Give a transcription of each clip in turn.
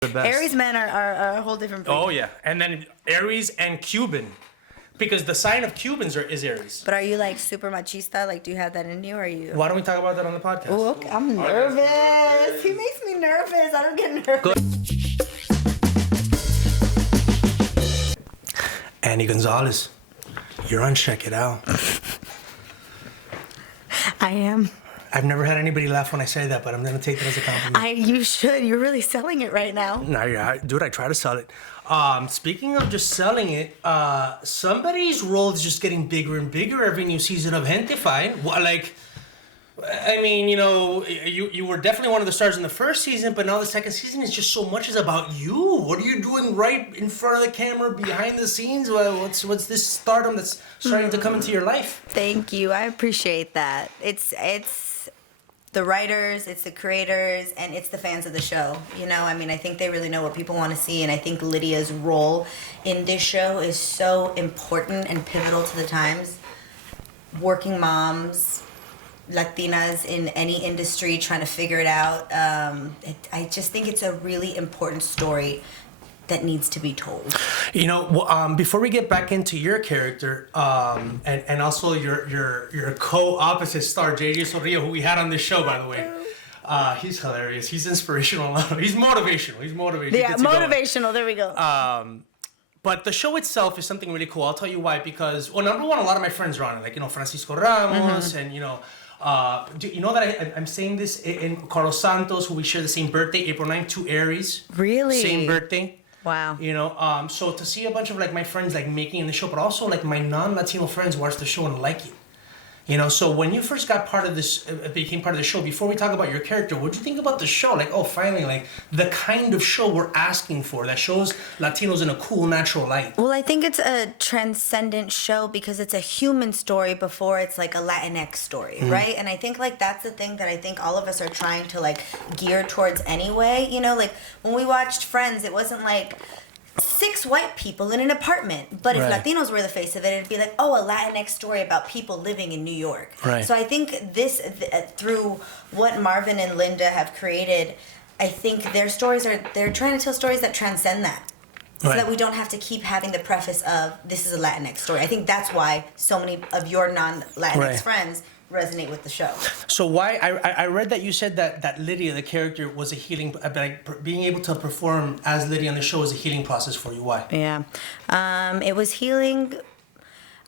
The best. Aries men are a whole different breed. Oh yeah, and then Aries and Cuban, because the sign of Cubans is Aries. But are you like super machista? Like, do you have that in you, or are you? Why don't we talk about that on the podcast? Ooh, okay. I'm nervous. He makes me nervous. I don't get nervous. Annie Gonzalez, you're on Checkitow. I am. I've never had anybody laugh when I say that, but I'm gonna take that as a compliment. You should. You're really selling it right now. No, yeah, dude, I try to sell it. Speaking of just selling it, somebody's role is just getting bigger and bigger every new season of Gentefied. Like, I mean, you know, you were definitely one of the stars in the first season, but now the second season is just so much is about you. What are you doing right in front of the camera, behind the scenes? What's this stardom that's starting to come into your life? Thank you. I appreciate that. It's the writers, it's the creators, and it's the fans of the show. You know, I mean, I think they really know what people want to see, and I think Lydia's role in this show is so important and pivotal to the times. Working moms, Latinas in any industry trying to figure it out. I just think it's a really important story that needs to be told. You know, before we get back into your character, and also your co-opposite star, JJ Sorrillo, who we had on this show, by the way. He's hilarious. He's inspirational. He's motivational. Yeah, motivational. There we go. But the show itself is something really cool. I'll tell you why. Because, well, number one, a lot of my friends are on it. Like, you know, Francisco Ramos and, you know, do you know that I'm saying this in Carlos Santos, who we share the same birthday, April 9th, 2 Aries. Really? Same birthday. Wow. You know, so to see a bunch of like my friends like making the show, but also like my non-Latino friends watch the show and like it. You know, so when you first got part of this, became part of the show, before we talk about your character, what did you think about the show? Like, oh, finally, like the kind of show we're asking for that shows Latinos in a cool, natural light. Well, I think it's a transcendent show because it's a human story before it's like a Latinx story, right? And I think like that's the thing that I think all of us are trying to like gear towards anyway. You know, like when we watched Friends, it wasn't like 6 white people in an apartment. But if Right. Latinos were the face of it, it'd be like, oh, a Latinx story about people living in New York. Right. So I think this, through what Marvin and Linda have created, I think their stories they're trying to tell stories that transcend that. So Right. that we don't have to keep having the preface of, this is a Latinx story. I think that's why so many of your non-Latinx Right. friends resonate with the show. So why I read that you said that Lydia, the character, was a healing, like being able to perform as Lydia on the show was a healing process for you. Why? Yeah. It was healing.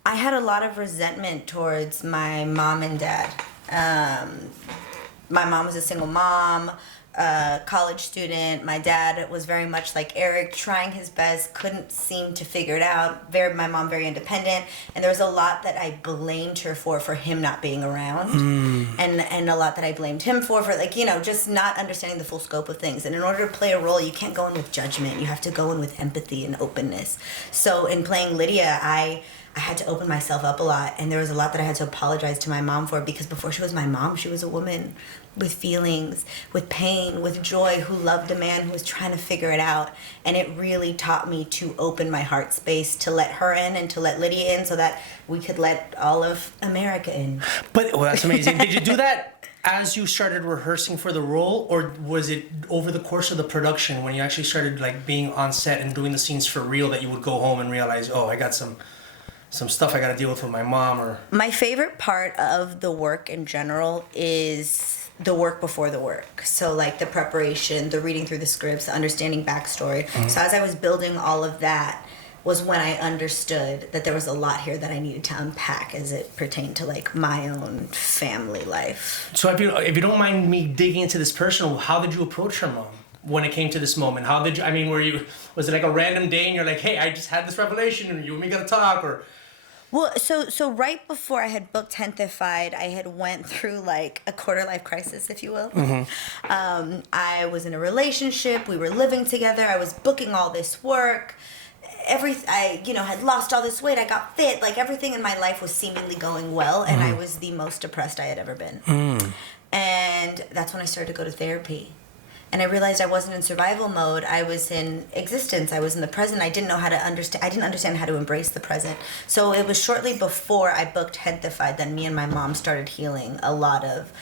I had a lot of resentment towards my mom and dad. My mom was a single mom, college student. My dad was very much like Eric, trying his best, couldn't seem to figure it out. My mom very independent, and there was a lot that I blamed her for him not being around, and a lot that I blamed him for like, you know, just not understanding the full scope of things. And in order to play a role, you can't go in with judgment. You have to go in with empathy and openness. So in playing Lydia, I had to open myself up a lot, and there was a lot that I had to apologize to my mom for, because before she was my mom, she was a woman with feelings, with pain, with joy, who loved a man who was trying to figure it out. And it really taught me to open my heart space, to let her in and to let Lydia in, so that we could let all of America in. But, well, that's amazing. Did you do that as you started rehearsing for the role, or was it over the course of the production when you actually started like being on set and doing the scenes for real that you would go home and realize, oh, I got some stuff I got to deal with my mom? Or My favorite part of the work in general is the work before the work. So like the preparation, the reading through the scripts, the understanding backstory. So as I was building all of that was when I understood that there was a lot here that I needed to unpack as it pertained to like my own family life. So if you don't mind me digging into this personal, how did you approach your mom when it came to this moment? How did you, I mean, was it like a random day and you're like, hey, I just had this revelation and you and me gotta talk? Or Well, so right before I had booked Gentefied, I had went through like a quarter life crisis, if you will. I was in a relationship. We were living together. I was booking all this work. I had lost all this weight. I got fit. Like everything in my life was seemingly going well, and I was the most depressed I had ever been. And that's when I started to go to therapy. And I realized I wasn't in survival mode. I was in existence. I was in the present. I didn't know how to understand. I didn't understand how to embrace the present. So it was shortly before I booked Gentefied that me and my mom started healing a lot of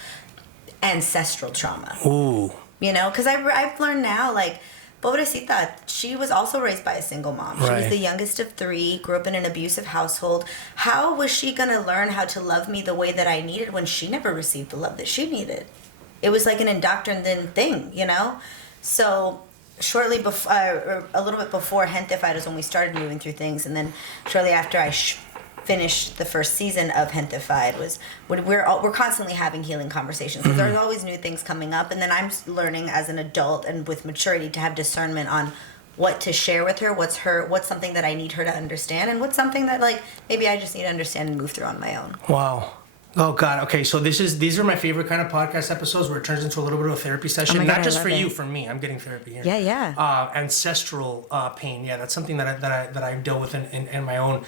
ancestral trauma. ooh, You know, because I've learned now, like, pobrecita, she was also raised by a single mom. She was the youngest of 3, grew up in an abusive household. How was she going to learn how to love me the way that I needed when she never received the love that she needed? It was like an indoctrinated thing, you know? So shortly before, or a little bit before Gentefied is when we started moving through things, and then shortly after I finished the first season of Gentefied was when we're constantly having healing conversations. So there's always new things coming up, and then I'm learning as an adult and with maturity to have discernment on what to share with her, what's something that I need her to understand, and what's something that like maybe I just need to understand and move through on my own. Wow. Oh God. Okay, so these are my favorite kind of podcast episodes where it turns into a little bit of a therapy session. God, not just for you, for me. I'm getting therapy here. Yeah. Ancestral pain. Yeah, that's something that I dealt with in my own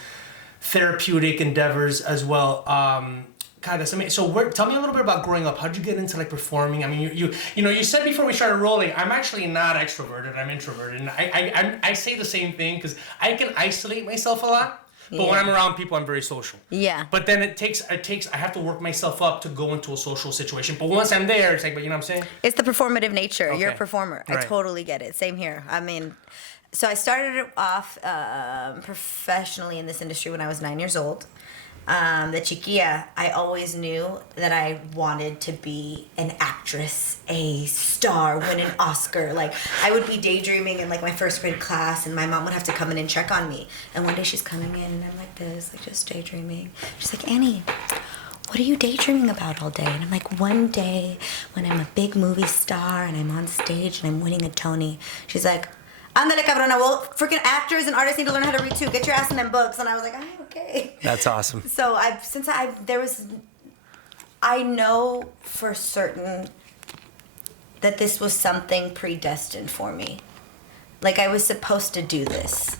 therapeutic endeavors as well. God, that's amazing. So tell me a little bit about growing up. How'd you get into like performing? I mean, you said before we started rolling, I'm actually not extroverted. I'm introverted, and I say the same thing because I can isolate myself a lot. But when I'm around people, I'm very social. Yeah. But then it takes. I have to work myself up to go into a social situation. But once I'm there, it's like, but you know what I'm saying? It's the performative nature. Okay. You're a performer. Right. I totally get it. Same here. I mean, so I started off professionally in this industry when I was 9 years old. The chiquilla, I always knew that I wanted to be an actress, a star, win an Oscar. Like, I would be daydreaming in like my first grade class, and my mom would have to come in and check on me. And one day she's coming in, and I'm like this, like just daydreaming. She's like, Annie, what are you daydreaming about all day? And I'm like, one day when I'm a big movie star and I'm on stage and I'm winning a Tony. She's like, ándale, cabrona. Well, freaking actors and artists need to learn how to read too. Get your ass in them books. And I was like, okay. That's awesome. So I know for certain that this was something predestined for me. Like I was supposed to do this.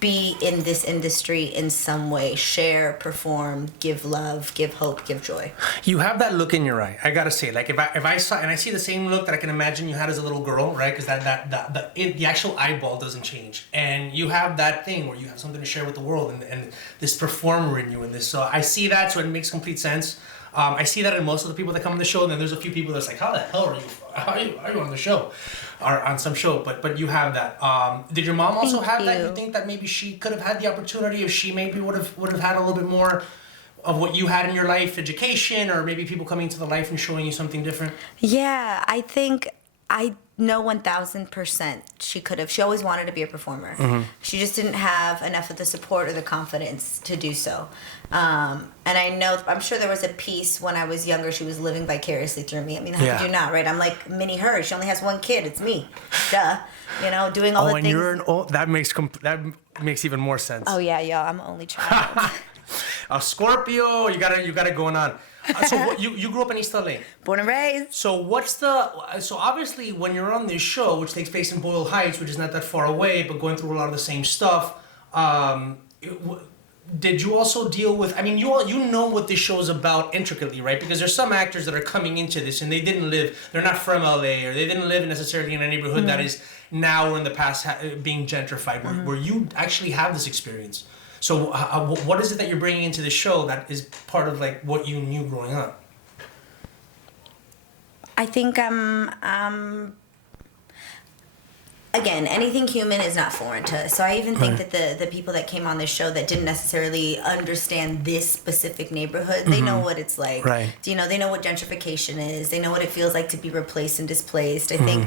Be in this industry in some way, share, perform, give love, give hope, give joy. You have that look in your eye. I gotta say, like if I saw, and I see the same look that I can imagine you had as a little girl, right? Because the actual eyeball doesn't change, and you have that thing where you have something to share with the world, and this performer in you, and this. So I see that, so it makes complete sense. I see that in most of the people that come on the show, and then there's a few people that's like, how the hell are you? How are you on the show? Or on some show, but you have that. Did your mom also have that? You think that maybe she could have had the opportunity if she maybe would have had a little bit more of what you had in your life, education, or maybe people coming into the life and showing you something different? Yeah, I think I know 1,000% she could have. She always wanted to be a performer. Mm-hmm. She just didn't have enough of the support or the confidence to do so. And I'm sure there was a piece when I was younger, she was living vicariously through me. I mean, how could you not, right? I'm like mini her. She only has one kid. It's me. Duh. You know, doing all the things. Oh, and that makes even more sense. Oh yeah, y'all. I'm an only child. A Scorpio. You got it going on. So you grew up in East LA? Born and raised. So obviously when you're on this show, which takes place in Boyle Heights, which is not that far away, but going through a lot of the same stuff, did you also deal with, I mean, you know what this show is about intricately, right? Because there's some actors that are coming into this and they're not from LA, or they didn't live necessarily in a neighborhood mm-hmm. that is now or in the past being gentrified, mm-hmm. where you actually have this experience. So what is it that you're bringing into the show that is part of like what you knew growing up? I think again, anything human is not foreign to us. So I even think that the people that came on this show that didn't necessarily understand this specific neighborhood, they know what it's like. Right. You know, they know what gentrification is. They know what it feels like to be replaced and displaced. I think,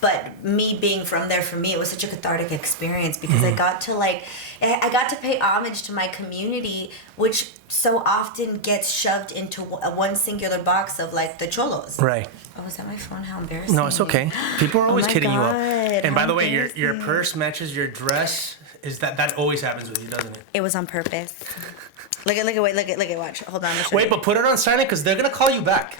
but me being from there, for me, it was such a cathartic experience because I got to pay homage to my community, which so often gets shoved into one singular box of like the cholos. Right. Oh, is that my phone? How embarrassing. No, it's okay. People are always kidding you up. And by the way, embarrassing. your purse matches your dress. Is that always happens with you, doesn't it? It was on purpose. Look at, watch. Hold on. Wait, but put it on silent because they're going to call you back.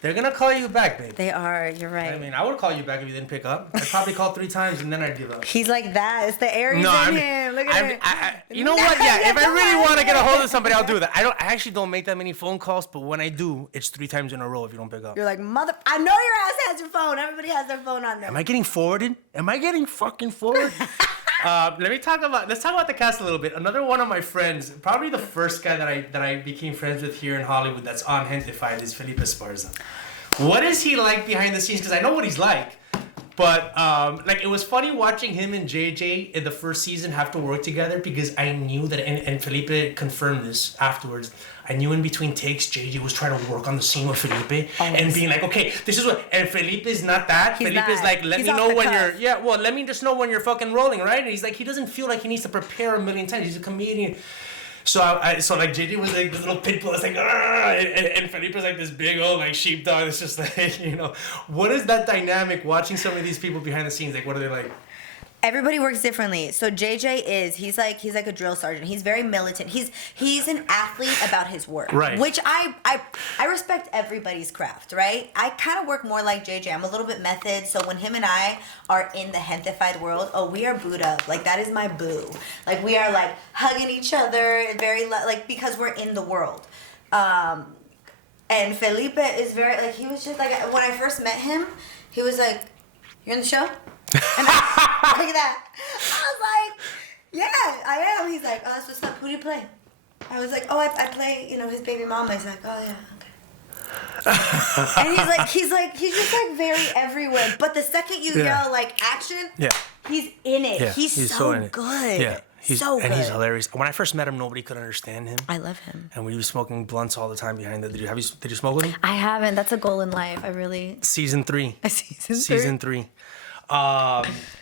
They're going to call you back, babe. They are. You're right. I mean, I would call you back if you didn't pick up. I'd probably call 3 times and then I'd give up. He's like that. It's the Aries in him. Look at him. You know what? Yeah, if I really want to get a hold of somebody, I'll do that. I actually don't make that many phone calls, but when I do, it's 3 times in a row if you don't pick up. You're like, I know your ass has your phone. Everybody has their phone on them. Am I getting forwarded? Am I getting fucking forwarded? Let's talk about the cast a little bit. Another one of my friends, probably the first guy that I became friends with here in Hollywood that's on Gentefied is Felipe Esparza. What is he like behind the scenes? Because I know what he's like, But like, it was funny watching him and JJ in the first season have to work together, because I knew that, and Felipe confirmed this afterwards. I knew in between takes, JJ was trying to work on the scene with Felipe and being like, okay, this is what, and Felipe is not that. Felipe is like, let me know when you're, let me just know when you're fucking rolling, right? And he's like, he doesn't feel like he needs to prepare a million times. He's a comedian. So so like JJ was like this little pit bull, it's like, and Felipe was like this big old like sheepdog. It's just like, you know, what is that dynamic watching some of these people behind the scenes? Like, what are they like? Everybody works differently. So JJ he's like a drill sergeant. He's very militant. He's an athlete about his work. Right. Which I respect everybody's craft, right? I kind of work more like JJ. I'm a little bit method. So when him and I are in the Gentefied world, we are booed up. Like, that is my boo. Like, we are like hugging each other, like, because we're in the world. And Felipe is very, like, he was just like, when I first met him, he was like, "You're in the show?" And I, like that. I was like, "Yeah, I am." He's like, "Oh, that's what's up. Who do you play?" I was like, "Oh, I play, his baby mama." He's like, "Oh, yeah, okay." And he's just like very everywhere. But the second you yell like action, he's in it. Yeah, he's so in it. Good. Yeah. He's hilarious. When I first met him, nobody could understand him. I love him. And we were smoking blunts all the time behind the. Did you smoke with him? I haven't. That's a goal in life. I really. Season 3. Season 3.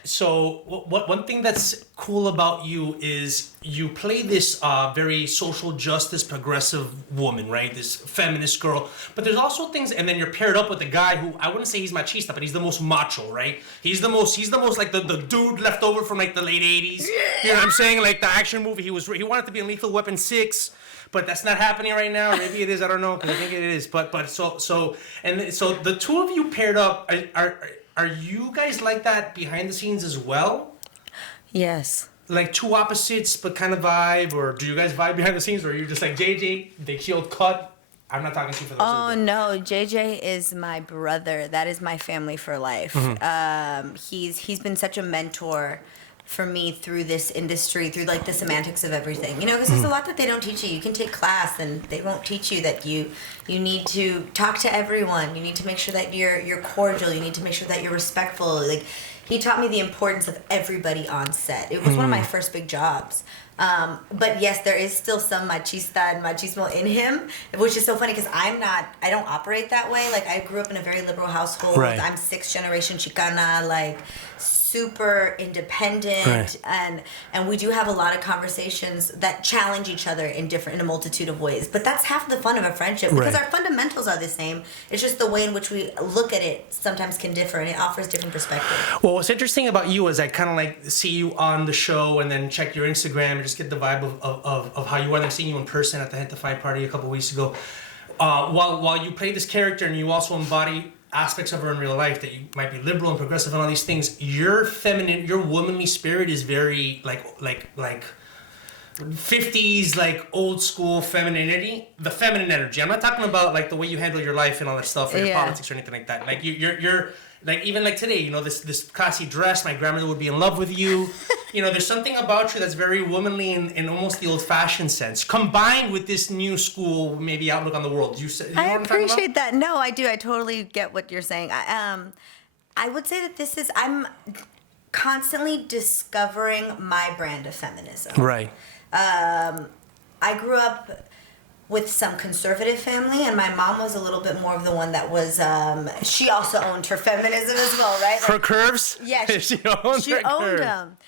So one thing that's cool about you is you play this very social justice progressive woman, right? This feminist girl. But there's also things, and then you're paired up with a guy who, I wouldn't say he's machista, but he's the most macho, right? He's the most like the dude left over from like the late 80s. You know what I'm saying? Like the action movie, he wanted to be in Lethal Weapon 6. But that's not happening right now. Maybe it is. I don't know. Because I think it is. But so the two of you paired up. Are you guys like that behind the scenes as well? Yes. Like two opposites, but kind of vibe, or do you guys vibe behind the scenes, or are you just like JJ, they killed cut? I'm not talking to you for those. Oh no, JJ is my brother. That is my family for life. Mm-hmm. He's been such a mentor for me through this industry, through like the semantics of everything. Because there's a lot that they don't teach you. You can take class and they won't teach you that you need to talk to everyone. You need to make sure that you're cordial. You need to make sure that you're respectful. Like, he taught me the importance of everybody on set. It was one of my first big jobs. But yes, there is still some machista and machismo in him, which is so funny because I don't operate that way. Like, I grew up in a very liberal household. Right. I'm 6th generation Chicana, like super independent, right. and we do have a lot of conversations that challenge each other in a multitude of ways. But that's half the fun of a friendship, because our fundamentals are the same. It's just the way in which we look at it sometimes can differ, and it offers different perspectives. Well, what's interesting about you is I kind of like see you on the show and then check your Instagram and just get the vibe of how you are. I'm seeing you in person at the Gentefied party a couple weeks ago. While you play this character and you also embody aspects of her in real life, that you might be liberal and progressive and all these things, your womanly spirit is very like 50s, like old school femininity, the feminine energy. I'm not talking about like the way you handle your life and all that stuff, or your politics or anything like that. Like you're like, even like today, this classy dress, my grandmother would be in love with you. There's something about you that's very womanly in almost the old-fashioned sense, combined with this new school, maybe outlook on the world. I appreciate that. No, I do. I totally get what you're saying. I would say that I'm constantly discovering my brand of feminism. Right. I grew up with some conservative family, and my mom was a little bit more of the one that was, she also owned her feminism as well, right? Her curves? Yeah, she owned them.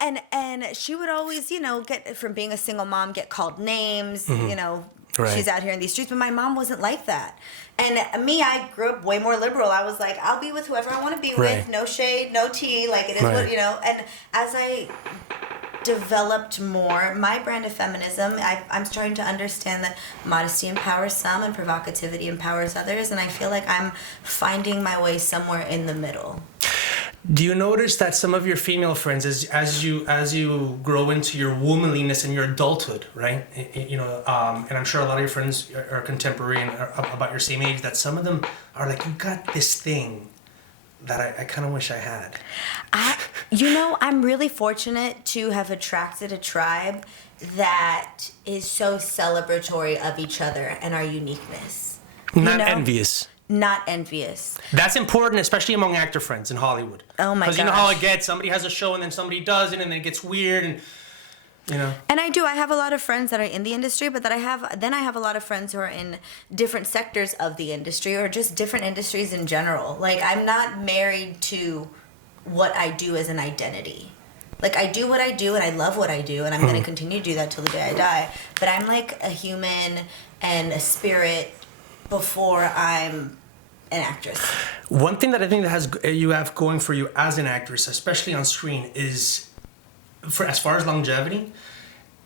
And she would always, get, from being a single mom, get called names, right. She's out here in these streets, but my mom wasn't like that. And me, I grew up way more liberal. I was like, I'll be with whoever I want to be with, no shade, no tea, like it is what, and as I developed more my brand of feminism, I'm starting to understand that modesty empowers some and provocativity empowers others, and I feel like I'm finding my way somewhere in the middle. Do you notice that some of your female friends, as you grow into your womanliness and your adulthood, right? And I'm sure a lot of your friends are contemporary and are about your same age, that some of them are like, you got this thing that I kind of wish I had. I'm really fortunate to have attracted a tribe that is so celebratory of each other and our uniqueness. Not envious. not envious. That's important, especially among actor friends in Hollywood. Oh my gosh. Because you know how it gets. Somebody has a show and then somebody doesn't, and then it gets weird, and you know. And I have a lot of friends that are in the industry, but I have a lot of friends who are in different sectors of the industry or just different industries in general. Like, I'm not married to what I do as an identity. Like, I do what I do and I love what I do, and I'm going to continue to do that till the day I die. But I'm like a human and a spirit before I'm an actress. One thing that I think that you have going for you as an actress, especially on screen, is for as far as longevity.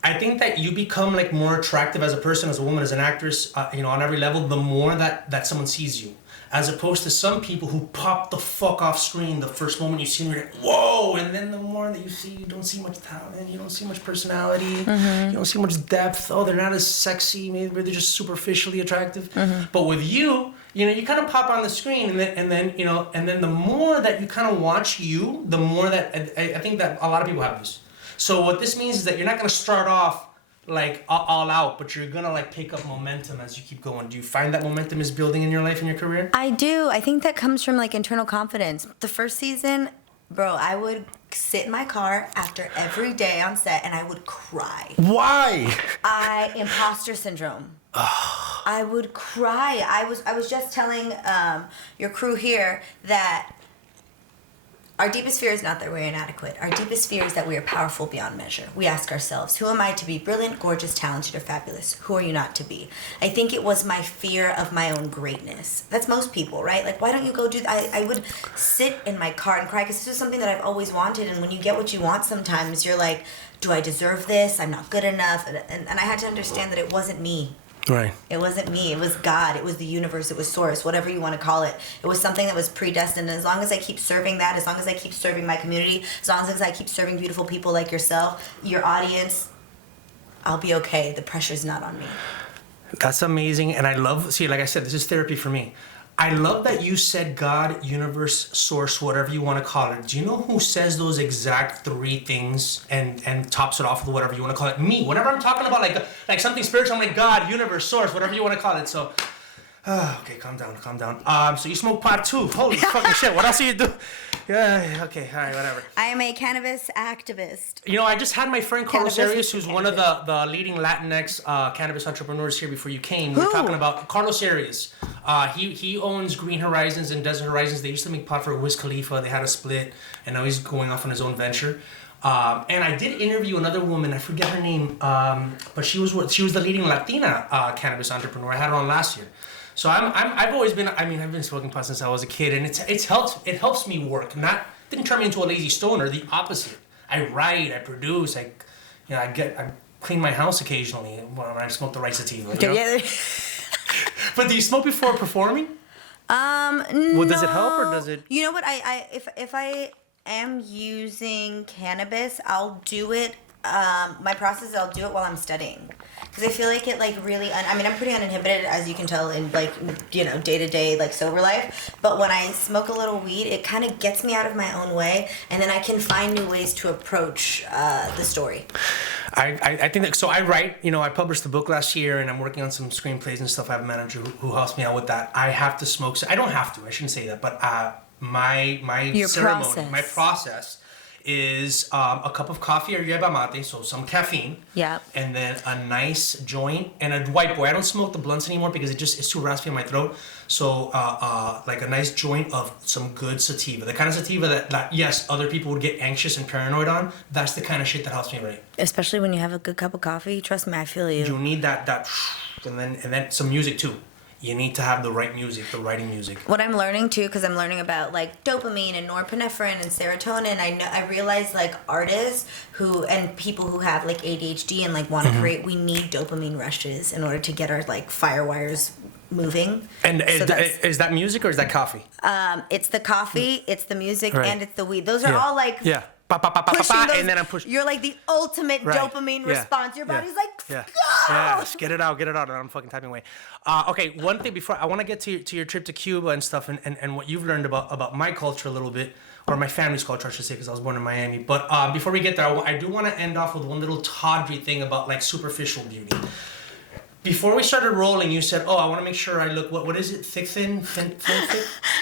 I think that you become like more attractive as a person, as a woman, as an actress, on every level, the more that someone sees you. As opposed to some people who pop the fuck off screen the first moment you see them, you're like, whoa! And then the more that you see, you don't see much talent, you don't see much personality, you don't see much depth. Oh, they're not as sexy, maybe they're just superficially attractive. But with you, you kind of pop on the screen, and then the more that you kind of watch you, the more that I think that a lot of people have this. So what this means is that you're not going to start off like all out, but you're gonna like pick up momentum as you keep going. Do you find that momentum is building in your life and your career? I do. I think that comes from like internal confidence. The first season, bro, I would sit in my car after every day on set and I would cry. Why? Imposter syndrome. I would cry. I was just telling your crew here that our deepest fear is not that we're inadequate. Our deepest fear is that we are powerful beyond measure. We ask ourselves, who am I to be brilliant, gorgeous, talented, or fabulous? Who are you not to be? I think it was my fear of my own greatness. That's most people, right? Like, why don't you go do that? I would sit in my car and cry because this is something that I've always wanted. And when you get what you want sometimes, you're like, do I deserve this? I'm not good enough. And I had to understand that it wasn't me. Right. It wasn't me. It was God. It was the universe. It was source, whatever you want to call it. It was something that was predestined. And as long as I keep serving that, as long as I keep serving my community, as long as I keep serving beautiful people like yourself, your audience, I'll be okay. The pressure's not on me. That's amazing. And I love, like I said, this is therapy for me. I love that you said God, universe, source, whatever you want to call it. Do you know who says those exact three things and tops it off with whatever you want to call it? Me. Whenever I'm talking about like something spiritual, I'm like God, universe, source, whatever you want to call it. So, okay, calm down. So you smoke pot too. Holy fucking shit. What else do you do? Yeah, okay, all right, whatever. I am a cannabis activist. I just had my friend Carlos Arias, who's one of the leading Latinx cannabis entrepreneurs here before you came. We were talking about Carlos Arias. He owns Green Horizons and Desert Horizons. They used to make pot for Wiz Khalifa. They had a split, and now he's going off on his own venture. And I did interview another woman. I forget her name, but she was the leading Latina cannabis entrepreneur. I had her on last year. So I've always been. I've been smoking pot since I was a kid, and it helps me work. Didn't turn me into a lazy stoner. The opposite. I write, I produce, I clean my house occasionally when I smoke the right sativa. Yeah. But do you smoke before performing? No. Well, does it help or does it? You know what? If I am using cannabis, I'll do it. My process is I'll do it while I'm studying. Because I feel like it really, I'm pretty uninhibited, as you can tell in day-to-day sober life. But when I smoke a little weed, it kind of gets me out of my own way, and then I can find new ways to approach the story. I think that, so I write, I published the book last year and I'm working on some screenplays and stuff. I have a manager who helps me out with that. I have to smoke, I don't have to, I shouldn't say that, but my Your ceremony, process. my process is a cup of coffee or yerba mate, so some caffeine. Yeah. And then a nice joint and a white boy. I don't smoke the blunts anymore because it's too raspy in my throat. So like a nice joint of some good sativa. The kind of sativa that yes, other people would get anxious and paranoid on. That's the kind of shit that helps me write. Especially when you have a good cup of coffee. Trust me, I feel you. You need that and then some music too. You need to have the right music, the writing music. What I'm learning too, because I'm learning about dopamine and norepinephrine and serotonin. I realize artists and people who have ADHD and want to create, we need dopamine rushes in order to get our fire wires moving. And is that music or is that coffee? It's the coffee, it's the music, right. and it's the weed. Those are all yeah. And then I'm pushing. You're the ultimate dopamine response. Your body's go! Yeah, just get it out. And I'm fucking typing away. Okay, one thing before I want to get to your trip to Cuba and stuff and what you've learned about my culture a little bit, or my family's culture, I should say, because I was born in Miami. But before we get there, I do want to end off with one little tawdry thing about superficial beauty. before we started rolling, you said, "Oh, I want to make sure I look. What is it? Thick, thin, thick?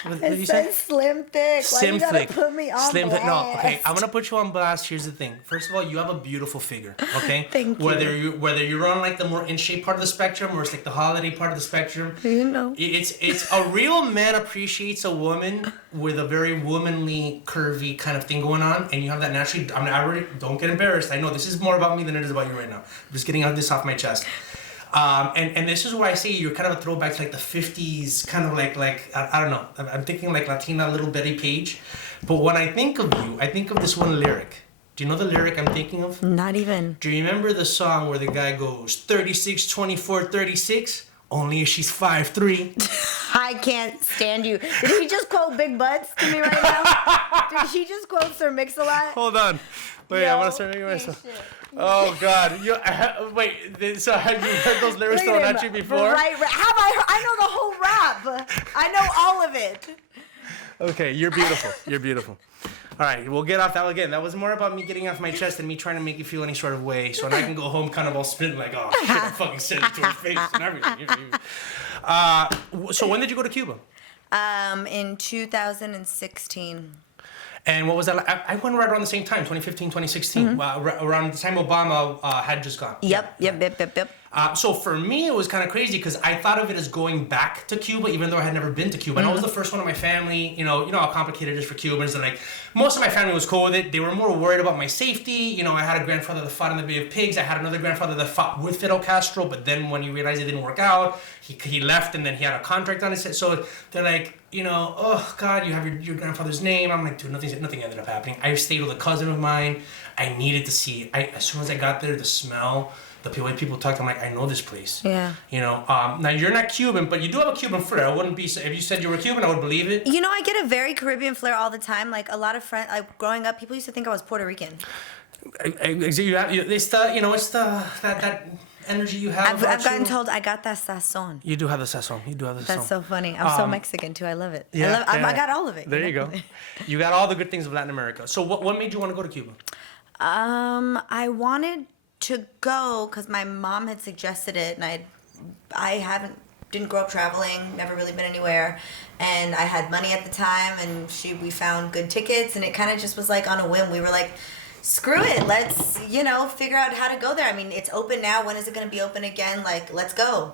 What did you say? Slim, thick. Why you gotta put me on Slim, blast? No, okay. I'm gonna put you on blast. Here's the thing. First of all, you have a beautiful figure. Okay. Thank you. Whether you're on like the more in shape part of the spectrum or it's like the holiday part of the spectrum. You know. It's a real man appreciates a woman with a very womanly, curvy kind of thing going on, and you have that naturally. I already don't get embarrassed. I know this is more about me than it is about you right now. I'm just getting this off my chest. And this is where I say you're kind of a throwback to like the 50s, kind of like I don't know. I'm thinking like Latina little Betty Page. But when I think of you, I think of this one lyric. Do you know the lyric I'm thinking of? Not even. Do you remember the song where the guy goes 36, 24, 36? Only if she's 5'3". I can't stand you. Did he just quote Big Butts to me right now? Did he just quote Sir Mix-a-Lot? Hold on. Wait, I want to start making myself. Oh God! Wait. So have you heard those lyrics thrown at you before? Right. Have I heard? I know the whole rap. I know all of it. Okay, you're beautiful. You're beautiful. All right, we'll get off that again. That was more about me getting off my chest and me trying to make you feel any sort of way, so I can go home kind of all spinning like, oh shit, I fucking said it to her face and everything. So when did you go to Cuba? In 2016. And what was that like? I went right around the same time, 2015, 2016, around the time Obama had just gone. Yep. So for me, it was kind of crazy because I thought of it as going back to Cuba, even though I had never been to Cuba. And I was the first one in my family. You know how complicated it is for Cubans. And like most of my family was cool with it. They were more worried about my safety. You know, I had a grandfather that fought in the Bay of Pigs. I had another grandfather that fought with Fidel Castro. But then when he realized it didn't work out, he left, and then he had a contract on his head. So they're like, oh God, you have your grandfather's name. I'm like, dude, nothing ended up happening. I stayed with a cousin of mine. I needed to see. As soon as I got there, the smell. The way people talk, I'm like, I know this place. Yeah. Now you're not Cuban, but you do have a Cuban flair. I wouldn't be, if you said you were Cuban, I would believe it. I get a very Caribbean flair all the time. Like a lot of friends, like growing up, people used to think I was Puerto Rican. It's that energy you have. I've gotten told I got that sazon. You do have the sazon. That's so funny. I'm so Mexican too. I love it. Yeah, I got all of it. There you go. You got all the good things of Latin America. So what made you want to go to Cuba? I wanted to go because my mom had suggested it, and didn't grow up traveling, never really been anywhere, and I had money at the time, and we found good tickets, and it kind of just was like on a whim. We were like, screw it, let's figure out how to go there. I mean, it's open now. When is it going to be open again? Like, let's go.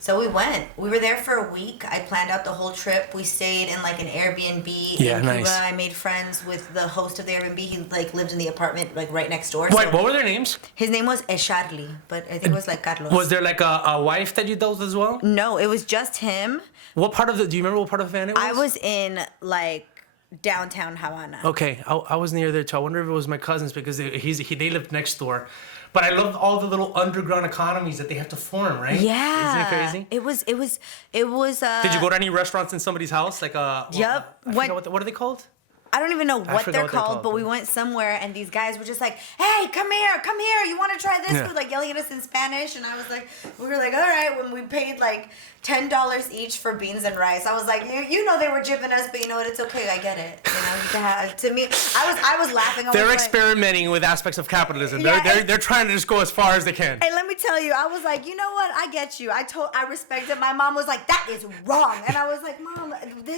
So we went. We were there for a week. I planned out the whole trip. We stayed in like an Airbnb in Cuba. Nice. I made friends with the host of the Airbnb. He like lived in the apartment like right next door. What were their names? His name was Charlie, but I think it was like Carlos. Was there like a wife that you dealt with as well? No, it was just him. Do you remember what part of the van it was? I was in like downtown Havana. Okay, I was near there too. I wonder if it was my cousins because they lived next door. But I love all the little underground economies that they have to form, right? Yeah. Isn't it crazy? It was. Did you go to any restaurants in somebody's house? Like Yep. What are they called? I don't even know what they're called, but we went somewhere and these guys were just like, hey, come here, you want to try this food? Like yelling at us in Spanish. And I was like, we were like, all right, when we paid like $10 each for beans and rice. I was like, you know they were jipping us, but you know what, it's okay, I get it. To me, I was laughing. They're experimenting with aspects of capitalism. Yeah, they're trying to just go as far as they can. And let me tell you, I was like, you know what, I get you. I respect it. My mom was like, that is wrong. And I was like, Mom,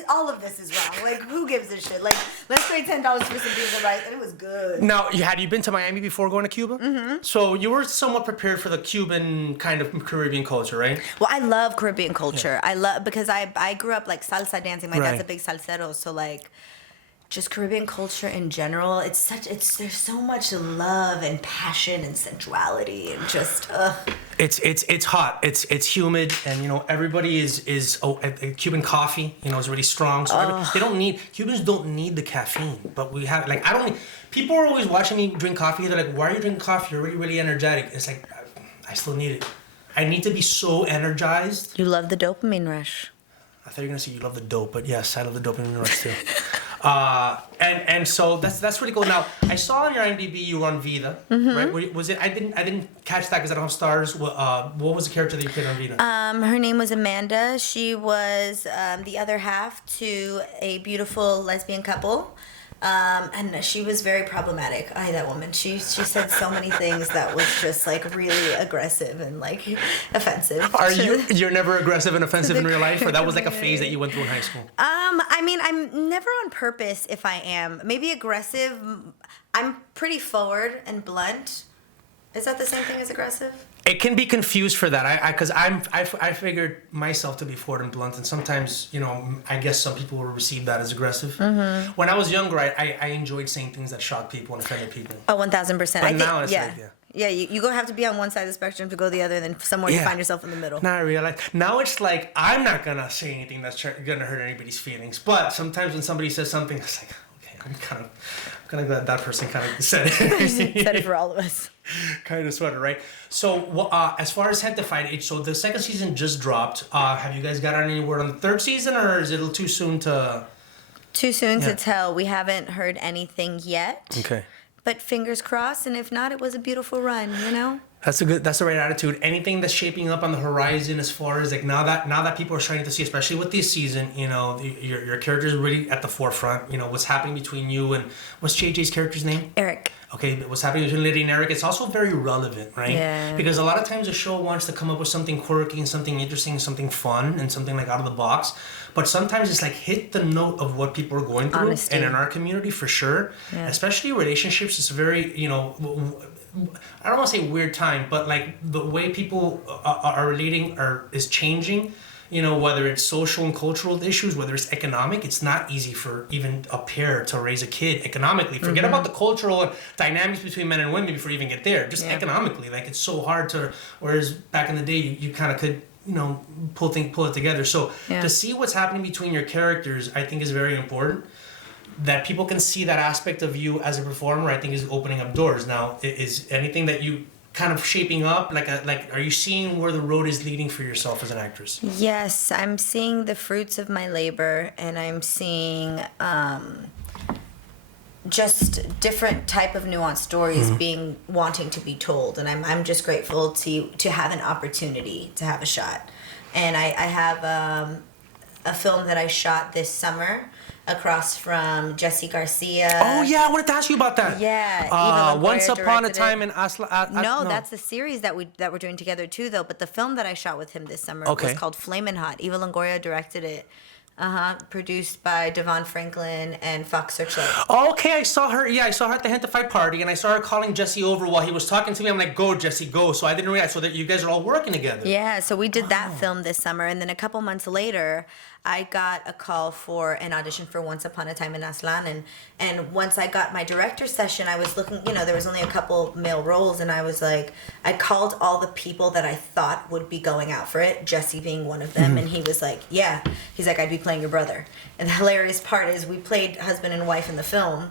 all of this is wrong. Like, who gives a shit? Like, let's pay $10 for some beans and rice, and it was good. Now, had you been to Miami before going to Cuba? Mm-hmm. So you were somewhat prepared for the Cuban kind of Caribbean culture, right? Well, I love Caribbean culture. Yeah. Because I grew up like salsa dancing. My dad's a big salsero, so like just Caribbean culture in general. There's so much love and passion and sensuality and just It's hot. It's humid, and everybody is Cuban coffee. Is really strong. So Cubans don't need the caffeine, but we have people are always watching me drink coffee. They're like, why are you drinking coffee? You're really, really energetic. It's like I still need it. I need to be so energized. You love the dopamine rush. I thought you were gonna say you love the dope, but yes, I love the dopamine rush too. And so that's really cool. Now I saw on your IMDb you were on Vida, right? Was it? I didn't catch that because I don't have stars. What was the character that you played on Vida? Her name was Amanda. She was the other half to a beautiful lesbian couple. And she was very problematic. That woman. She said so many things that was just like really aggressive and like offensive. You're never aggressive and offensive in real life, or that was like a phase that you went through in high school? I mean, I'm never on purpose if I am. Maybe aggressive. I'm pretty forward and blunt. Is that the same thing as aggressive? It can be confused for that. I figured myself to be forward and blunt, and sometimes, I guess some people will receive that as aggressive. Mm-hmm. When I was younger, I enjoyed saying things that shocked people and offended people. Oh, 1,000%. But now it's like, yeah, you go have to be on one side of the spectrum to go the other, and then somewhere you find yourself in the middle. Now I realize. Now it's like, I'm not going to say anything that's going to hurt anybody's feelings. But sometimes when somebody says something, it's like, okay, I'm kind of glad that person kind of said it. Said it for all of us. Kind of sweater, right? So, as far as Gentefied, so the second season just dropped. Have you guys got any word on the third season, or is it a little too soon to... Too soon to tell. We haven't heard anything yet. Okay. But fingers crossed, and if not, it was a beautiful run, That's the right attitude. Anything that's shaping up on the horizon, as far as like now that people are starting to see, especially with this season, your character is really at the forefront. What's happening between you and what's JJ's character's name? Eric. Okay, what's happening between Liddy and Eric? It's also very relevant, right? Yeah. Because a lot of times the show wants to come up with something quirky and something interesting, something fun, and something like out of the box. But sometimes it's like hit the note of what people are going through. Honesty. And in our community, for sure, especially relationships, it's a very, I don't want to say weird time, but like the way people are relating is changing. Whether it's social and cultural issues, whether it's economic, it's not easy for even a pair to raise a kid economically. Forget about the cultural dynamics between men and women before you even get there. Just economically, like it's so hard to. Whereas back in the day, you kind of could pull it together. So to see what's happening between your characters, I think is very important. That people can see that aspect of you as a performer, I think is opening up doors. Now, is anything that you kind of shaping up, like are you seeing where the road is leading for yourself as an actress? Yes, I'm seeing the fruits of my labor, and I'm seeing just different type of nuanced stories wanting to be told, and I'm just grateful to have an opportunity to have a shot. And I have a film that I shot this summer across from Jesse Garcia. Oh yeah, I wanted to ask you about that. Yeah, Once Upon a Time in Asla. No, that's the series that we're doing together too, though. But the film that I shot with him this summer was called Flamin' Hot. Eva Longoria directed it. Produced by Devon Franklin and Fox Searchlight. Okay, I saw her. Yeah, I saw her at the Gentefied party, and I saw her calling Jesse over while he was talking to me. I'm like, "Go, Jesse, go!" So I didn't realize. So that you guys are all working together. Yeah, so we did that film this summer, and then a couple months later, I got a call for an audition for Once Upon a Time in Aslan, and once I got my director session, I was looking. There was only a couple male roles, and I was like, I called all the people that I thought would be going out for it, Jesse being one of them, and he was like, "Yeah," he's like, "I'd be playing your brother." And the hilarious part is we played husband and wife in the film,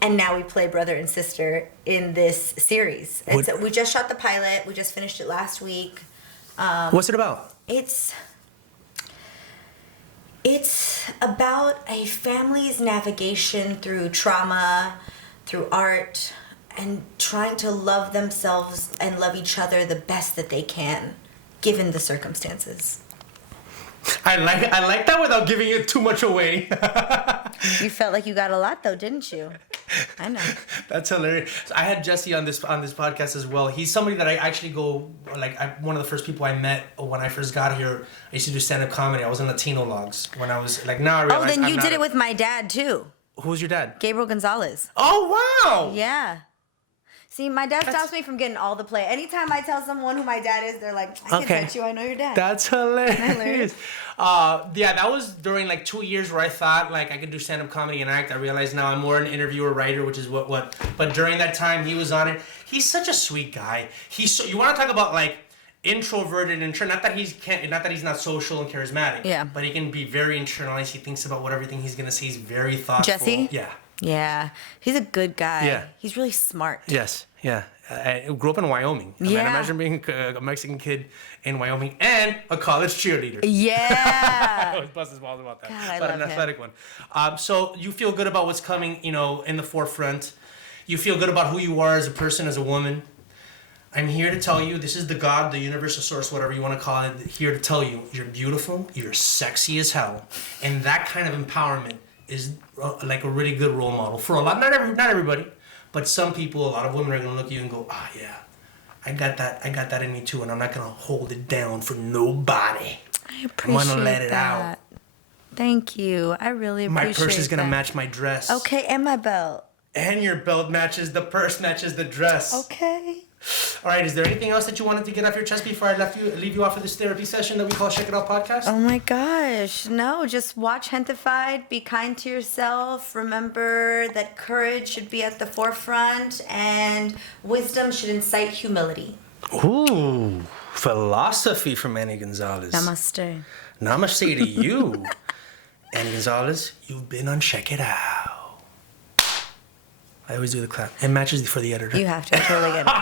and now we play brother and sister in this series. And so we just shot the pilot. We just finished it last week. What's it about? It's about a family's navigation through trauma, through art, and trying to love themselves and love each other the best that they can, given the circumstances. I like that without giving it too much away. You felt like you got a lot, though, didn't you? I know. That's hilarious. So I had Jesse on this podcast as well. He's somebody that I actually one of the first people I met when I first got here. I used to do stand-up comedy. I was in Latino logs when I was like. Now I realize. Oh, then you did it with my dad too. Who's your dad? Gabriel Gonzalez. Oh wow. Yeah. See, my dad stops me from getting all the play. Anytime I tell someone who my dad is, they're like, I can touch you, I know your dad. That's hilarious. That was during like 2 years where I thought like I could do stand-up comedy and act. I realized now I'm more an interviewer, writer, which is what. But during that time, he was on it. He's such a sweet guy. You want to talk about like introverted and not that he's not social and charismatic. Yeah. But he can be very internalized. He thinks about everything he's gonna say. He's very thoughtful. Jesse? Yeah. Yeah, he's a good guy. Yeah. He's really smart. Yes, yeah. I grew up in Wyoming. Yeah. Imagine being a Mexican kid in Wyoming and a college cheerleader. Yeah. I always bust his balls about that. God, I but love an athletic one. So you feel good about what's coming, in the forefront. You feel good about who you are as a person, as a woman. I'm here to tell you, this is the God, the universe, the source, whatever you want to call it, here to tell you, you're beautiful, you're sexy as hell. And that kind of empowerment is like a really good role model for a lot. Not everybody, but some people. A lot of women are gonna look at you and go, "Ah, yeah, I got that in me too, and I'm not gonna hold it down for nobody. I appreciate I'm gonna let it that. out. Thank you. I really appreciate My purse is gonna that. match my dress. Okay, and my belt. And your belt matches the purse, matches the dress. Okay. All right, is there anything else that you wanted to get off your chest before I leave you off of this therapy session that we call Checkitow Podcast? Oh my gosh. No, just watch Gentefied. Be kind to yourself. Remember that courage should be at the forefront and wisdom should incite humility. Ooh, philosophy from Annie Gonzalez. Namaste. Namaste to you. Annie Gonzalez, you've been on Check It Out. I always do the clap. It matches for the editor. You have to. I totally get it.